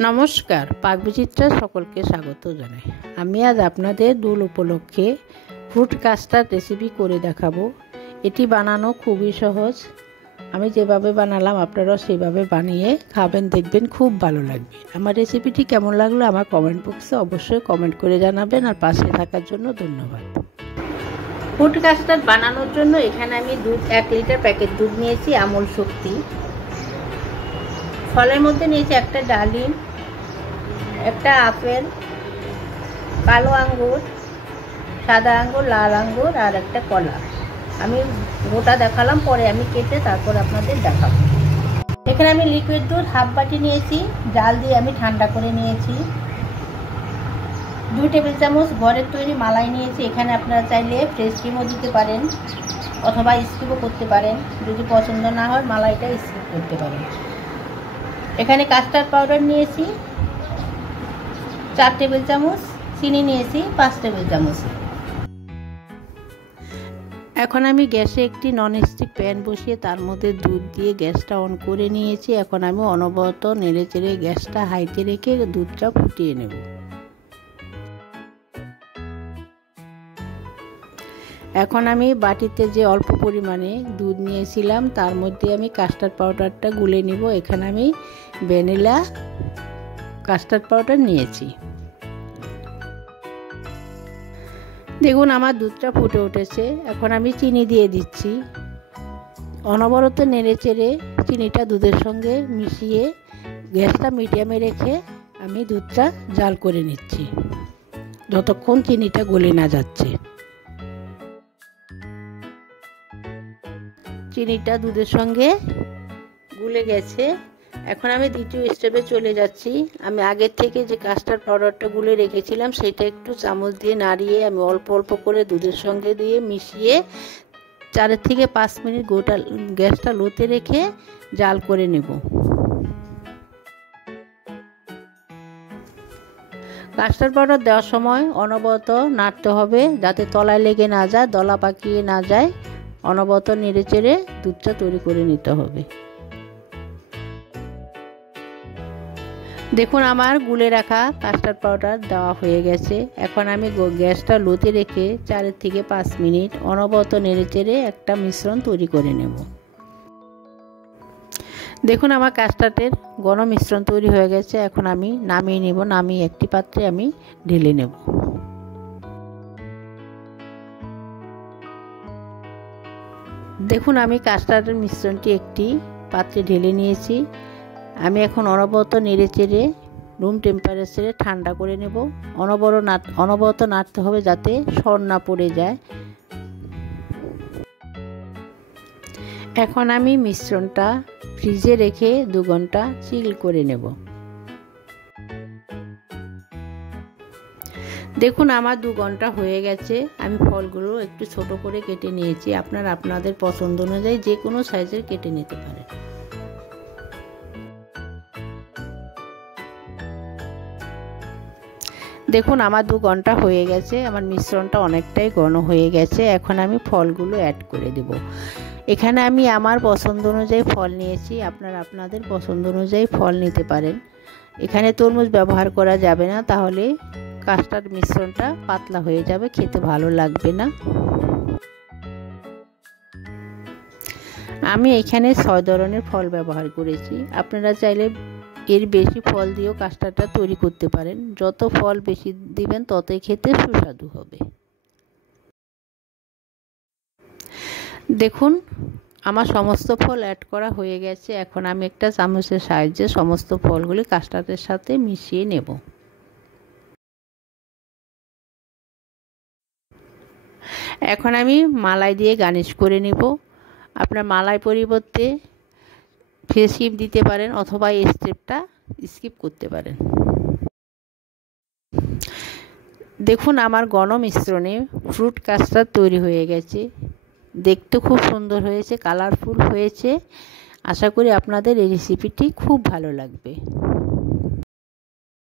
নমস্কার, পাকবিচিত্রা সকলকে স্বাগত জানাই। আমি আজ আপনাদের দোল উপলক্ষে ফ্রুট কাস্টার্ড রেসিপি করে দেখাবো। এটি বানানো খুবই সহজ। আমি যেভাবে বানালাম আপনারাও সেভাবে বানিয়ে খাবেন, দেখবেন খুব ভালো লাগবে। আমার রেসিপিটি কেমন লাগলো আমার কমেন্ট বক্সে অবশ্যই কমেন্ট করে জানাবেন, আর পাশে থাকার জন্য ধন্যবাদ। ফ্রুট কাস্টার্ড বানানোর জন্য এখানে আমি 1 লিটার প্যাকেট দুধ নিয়েছি, আমুল শক্তি। ফলের মধ্যে নিয়েছি একটা ডালিম, একটা আপেল, কালো আঙ্গুর, সাদা আঙ্গুর, লাল আঙ্গুর আর একটা কলা। আমি গোটা দেখালাম, পরে আমি কেটে তারপর আপনাদের দেখাবো। এখানে আমি লিকুইড দুধ হাফ বাটি নিয়েছি, জাল দিয়ে আমি ঠান্ডা করে নিয়েছি। 2 টেবিল চামচ ঘরের তৈরি মালাই নিয়েছি। এখানে আপনারা চাইলে ফ্রেশ ক্রিমও দিতে পারেন অথবা স্কিপও করতে পারেন। যদি পছন্দ না হয় মালাইটা স্কিপ করতে পারেন। এখানে কাস্টার্ড পাউডার নিয়েছি 4 টেবিল চামচ, চিনি নিয়েছি 5 টেবিল চামচ। এখন আমি গ্যাসে একটি ননস্টিক প্যান বসিয়ে তার মধ্যে দুধ দিয়ে গ্যাসটা অন করে নিয়েছি। এখন আমি অনবরত নেড়ে চেড়ে গ্যাসটা হাইতে রেখে দুধটা ফুটিয়ে নেব। এখন আমি বাটিতে যে অল্প পরিমাণে দুধ নিয়েছিলাম তার মধ্যে আমি কাস্টার্ড পাউডারটা গুলে নিব। এখানে আমি ভ্যানিলা কাস্টার্ড পাউডার নিয়েছি। দেখুন আমার দুধটা ফুটে উঠেছে। এখন আমি চিনি দিয়ে দিচ্ছি। অনবরত নেড়ে চেড়ে চিনিটা দুধের সঙ্গে মিশিয়ে গ্যাসটা মিডিয়ামে রেখে আমি দুধটা জাল করে নিচ্ছি যতক্ষণ চিনিটা গলে না যাচ্ছে। চিনিটা দুধের সঙ্গে গুলে গেছে। এখন আমি দ্বিতীয় স্টেপে চলে যাচ্ছি। আমি আগের থেকে যে কাস্টার্ড পাউডারটা গুলে রেখেছিলাম সেটা একটু চামচ দিয়ে নাড়িয়ে আমি অল্প অল্প করে দুধের সঙ্গে দিয়ে মিশিয়ে 4 থেকে 5 মিনিট গোটা গ্যাসটা লোতে রেখে জাল করে নেব। কাস্টার্ড পাউডার দেওয়ার সময় অনবরত নাড়তে হবে যাতে তলায় লেগে না যায়, দলা পাকিয়ে না যায়। অনবরত নেড়ে চেড়ে দুধটা তৈরি করে নিতে হবে। দেখুন আমার গুলে রাখা কাস্টার্ড পাউডার দেওয়া হয়ে গেছে। এখন আমি গ্যাসটা লোতে রেখে 4 থেকে 5 মিনিট অনবরত নেড়ে চেড়ে একটা মিশ্রণ তৈরি করে নেব। দেখুন আমার কাস্টার্ডের ঘন মিশ্রণ তৈরি হয়ে গেছে। এখন আমি নামিয়ে নেব। নামিয়ে একটি পাত্রে আমি ঢেলে নেব। দেখুন আমি কাস্টার্ডের মিশ্রণটি একটি পাত্রে ঢেলে নিয়েছি। আমি এখন অনবরত নেড়ে চেড়ে রুম টেম্পারেচারে ঠান্ডা করে নেব। অনবরত নাড়তে হবে যাতে সর না পড়ে যায়। এখন আমি মিশ্রণটা ফ্রিজে রেখে 2 ঘন্টা চিল করে নেব। দেখুন আমার 2 ঘন্টা হয়ে গেছে। আমি ফলগুলো একটু ছোট করে কেটে নিয়েছি। আপনারা আপনাদের পছন্দ অনুযায়ী যে কোনো সাইজের কেটে নিতে পারেন। দেখুন আমার 2 ঘন্টা হয়ে গেছে। আমার মিশ্রণটা অনেকটাই ঘন হয়ে গেছে। এখন আমি ফলগুলো অ্যাড করে দেব। এখানে আমি আমার পছন্দ অনুযায়ী ফল নিয়েছি। আপনারা আপনাদের পছন্দ অনুযায়ী ফল নিতে পারেন। এখানে তরমুজ ব্যবহার করা যাবে না, তাহলে কাস্টার্ড মিশ্রণটা পাতলা হয়ে যাবে, খেতে ভালো লাগবে না। আমি এখানে 6 ধরনের ফল ব্যবহার করেছি। আপনারা চাইলে এর বেশি ফল দিয়েও কাস্টার্ডটা তৈরি করতে পারেন। যত ফল বেশি দিবেন ততই খেতে সুস্বাদু হবে। দেখুন আমার সমস্ত ফল অ্যাড করা হয়ে গেছে। এখন আমি একটা চামচের সাহায্যে সমস্ত ফলগুলি কাস্টার্ডের সাথে মিশিয়ে নেব। এখন আমি মালাই দিয়ে গার্নিশ করে নেব। আপনার মালাই পরিবর্তে ফ্রেশ ক্রিম দিতে পারেন অথবা এই স্টেপটা স্কিপ করতে পারেন। দেখুন আমার ঘন মিশ্রণে ফ্রুট কাস্টার্ড তৈরি হয়ে গেছে। দেখতে খুব সুন্দর হয়েছে, কালারফুল হয়েছে। আশা করি আপনাদের এই রেসিপিটি খুব ভালো লাগবে।